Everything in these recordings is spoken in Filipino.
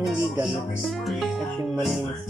yung hindi gano'n. At yung malinis.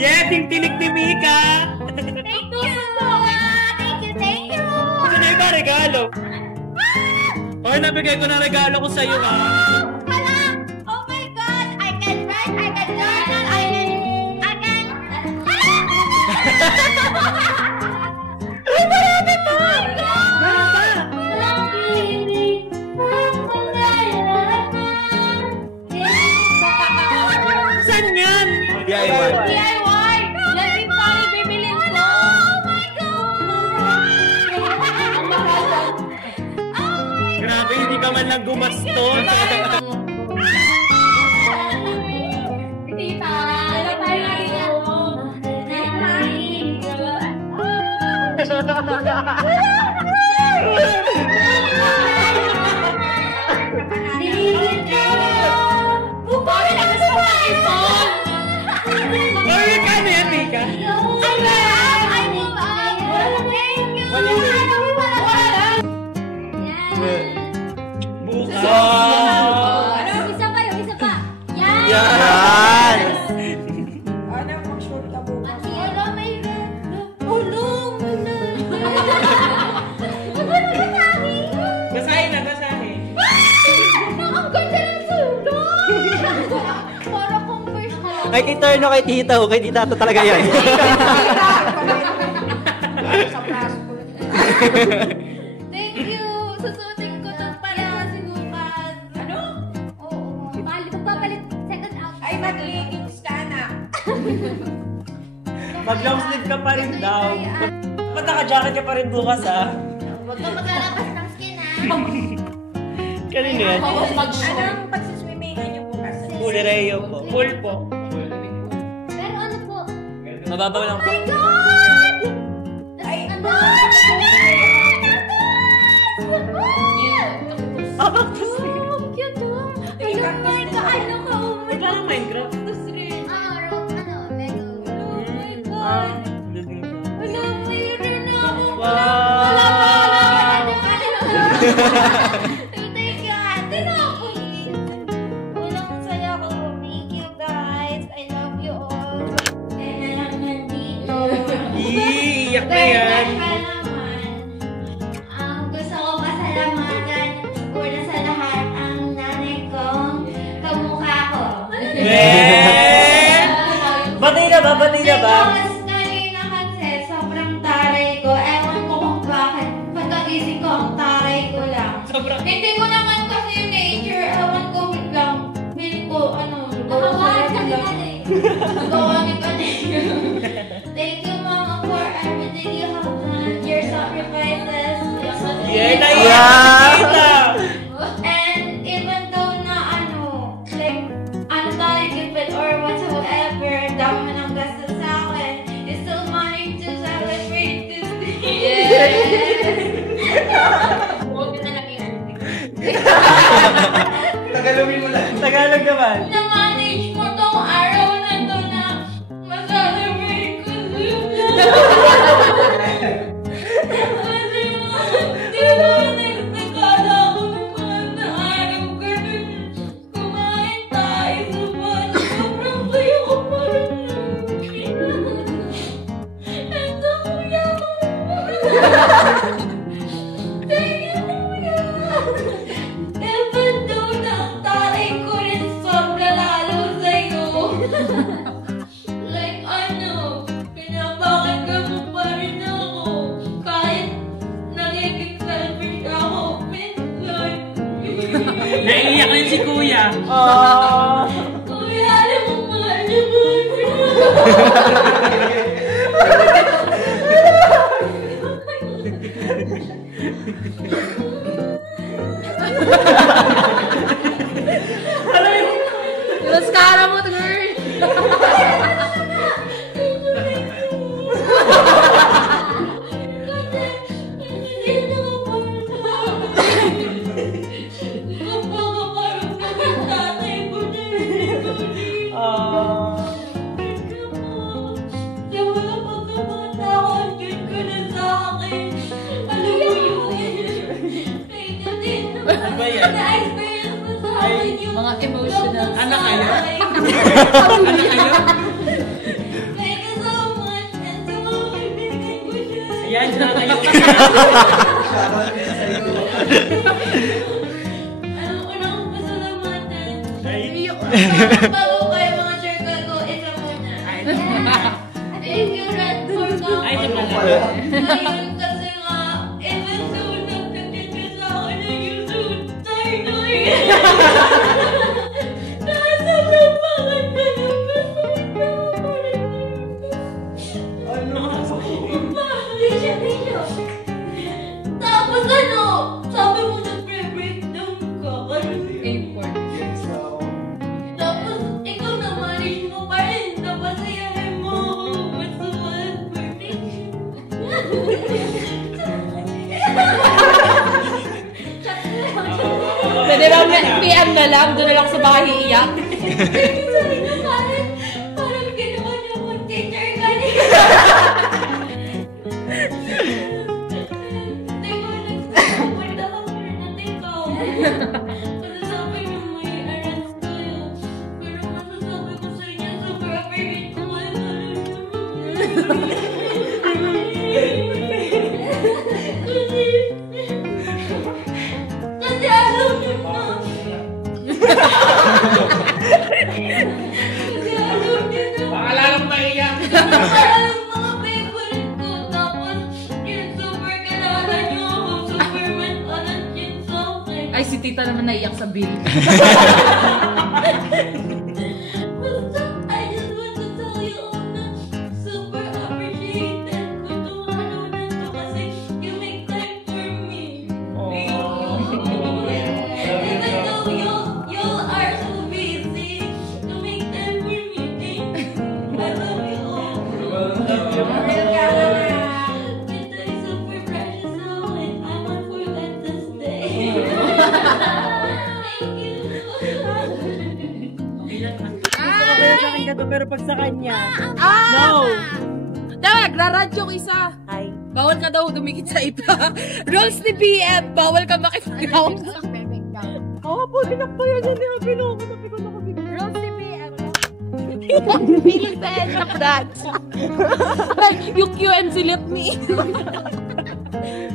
Yeah, tinig ni Mika! Thank you! Thank you! Ano na iba regalo? Or nabigay ko na regalo ko sa'yo ha? Hala! Oh my God! I can write, I can journal, I can... Ay, marami pa! Saan yan? DIY. Grabe, hindi ka man lang gumasto. Isa pa. Yan! Yan! Ano, mag-shoot ka bukas. Wala, may ulong! Basahin na, basahin. Ang ganda ng sulong! Para converse na lang. Ay, kiturno kay tita. Kay tita to talaga yan. Sa plasko. Thank you! Susutin ko to para sigupan. Ano? Oo. Magpapalit second out. Ay, mag-leggings ka na. Mag-long sleeve ka pa rin daw. Ba't naka-jacket ka pa rin bukas ha? Huwag ka maglalabas ng skin ha. Kanino yan? Anong pagsiswimmingan niyo bukas? Pulireo po. Full po. Pero ano po? Mababaw lang Oh po. my God! Ay, ano? Cute mo. Ano ka? Ito lang Minecraft. Lego. Oh my God. Wala, mayroon na ako. Wala pa. Thank you, ate na ako. Walang saya ko. Thank you, guys. I love you all. Kaya na lang nandito. Iiyak na yan. Gusto ko pasalamatan una sa lahat ang nanay kong kamukha ko. Bati na ba? Bati na ba? Because kanina kasi sobrang taray ko. Ewan ko kung bakit. Pagkagising ko ang taray ko lang. Sobrang... Hindi ko naman kasi yung nature. Ewan ko lang. Feel ko ano. Nakawaan ka nila eh. Nakawaan ka nila. Thank you, Mama, for everything you have done. Your sacrifices. Yeah, naiyak kita! And even though na ano, like, ano tayo given or whatsoever, dami mo ng gastos sa akin, you still managed to celebrate this day. Huwag na lang yung Tagalogin mo lang. Tagalog naman. na-manage mo tong araw na to na ma-celebrate ko sila. Di ba nagtakala ako ng mga naaraw ka nun? Kumain tayo sa bahay. Sobrang saya ko pa rin. And kuya ko. Thank you, kuya. Even though na ang taray ko rin sobra lalo si Kuya. Kuya, alam mo mahal na mahal ko na. Mas kara mo, girl. Mga emotional. Anak kayo? Thank you so much. And sa mga kaibigan ko siya. Ayan, siya na kayo. Unang pasalamatan. Ay. Bago kayo mga circle ko, isa muna. Thank you, Red, for coming. Ay, ito pala. Ngayon kasi nga, even though nagkakit ka sa akin na YouTube, tayo-tayo. Dahil sobrang pangit ka na Tisha. Tapos ano, sabi mo nagre-breakdown ka. Import. Tapos ikaw na manage mo pa rin. Tapos ayahin mo ako. Gusto mo ang birthday. Pwede lang PM na lang, doon na lang sa bahay iiyak. Parang ginawa niyo akong teacher kanina. Teka, nagsasapunta ka pa rin natin ito. Kasi sabi niyo may arrest kayo. Pero masasabi ko sa inyo, super appreciate ko Kasi alam niyo na. Kasi alam niyo na. Pakala lang maiyak. Parang mga favorite ko. Tapos, yun, super kilala niyo ako. Super matalat yun sa akin. Ay, si tita naman naiyak sa bill. Basta, I just want to tell you all na super appreciated ko itong ano na to kasi you make time for me. Even though you are so busy, you make time for me. Thank you. I love you all. Kita is super precious so I won't forget this day. Thank you. Pero pag sa kanya, No! Daw, nagraradyo ko isa. ay, Bawal ka daw dumikit sa iba. Rules ni PM, bawal ka makipagaw. po, dinakbayan niya niya, pinoko na bigla. Rules ni PM. Feeling the end of that. Like, yung QMC let me in.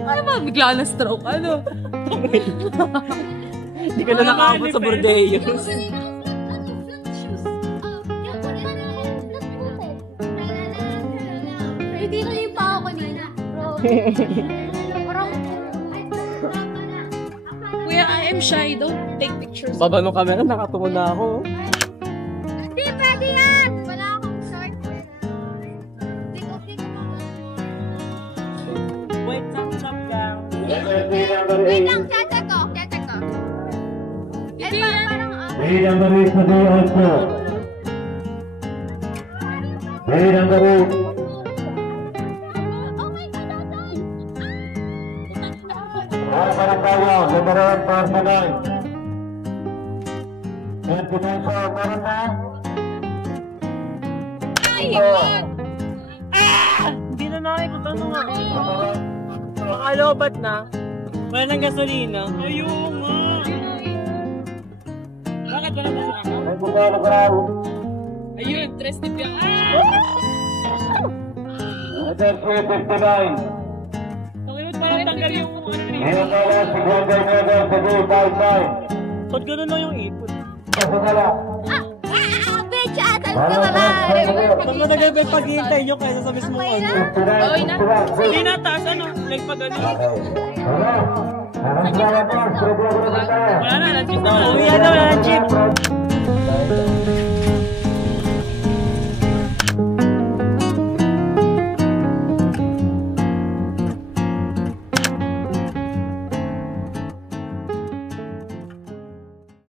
Ano ba, bigla na stroke, ano? Hindi ka na nakaabot sa Bordeaux. Hindi ko yung paa ko nila. Kuya, I am shy. Don't take pictures. Baba nung camera, nakatungo na ako. Hindi pwede yan! Wala akong short. Take mo. Wait, stop down. Wait lang, check ko. Hindi Eh, yan. oh my God, Ay, God. Hindi na nakikita ano nga. Makalobat na. Wala ng gasolina. Ayun nga. Bakit wala ba Ayun, tres ni PM. Pakimot parang tanggal yung ano rin. Ba't gano'n na yung ipon? bitch, atal ka wala. Mas matagal ba paghihintay nyo kaysa sa mismong ano? Okay na. Hindi na taas ano? Like pag ano? Wala na, nag-chip na. Uwi na, wala na, chip.